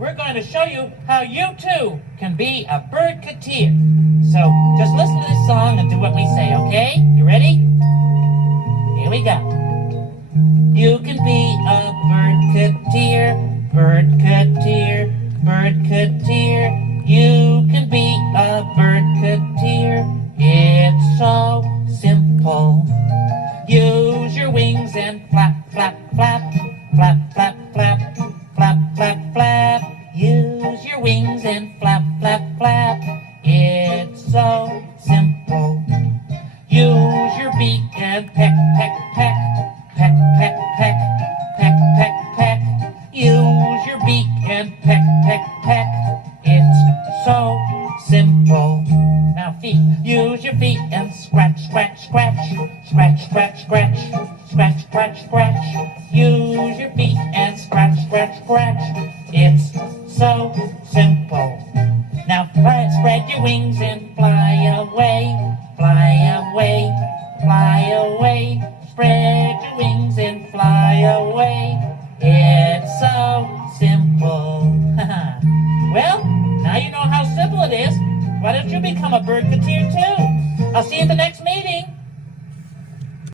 we're going to show you how you too can be a Birdketeer. So just listen to this song and do what we say, okay? You ready? Here we go. You can be a Birdketeer, Birdketeer, Birdketeer. You can be a Birdketeer. It's so simple. Use your wings and flap, flap, flap, flap, flap, flap, flap, flap, flap. Use your wings and flap, flap, flap. It's so simple. Use your beak and peck, peck, peck, peck, peck, peck, peck, peck, peck. Use your beak and peck, peck, peck. It's so simple. Now feet, use your feet and scratch, scratch, scratch, scratch, scratch, scratch, scratch, scratch, scratch. Use your feet and scratch, scratch, scratch. It's so simple. Now spread your wings and fly away, fly away, fly away. Spread your wings and fly away. It's so simple. Well, now you know how simple it is. Why don't you become a Birdketeer too? I'll see you at the next meeting.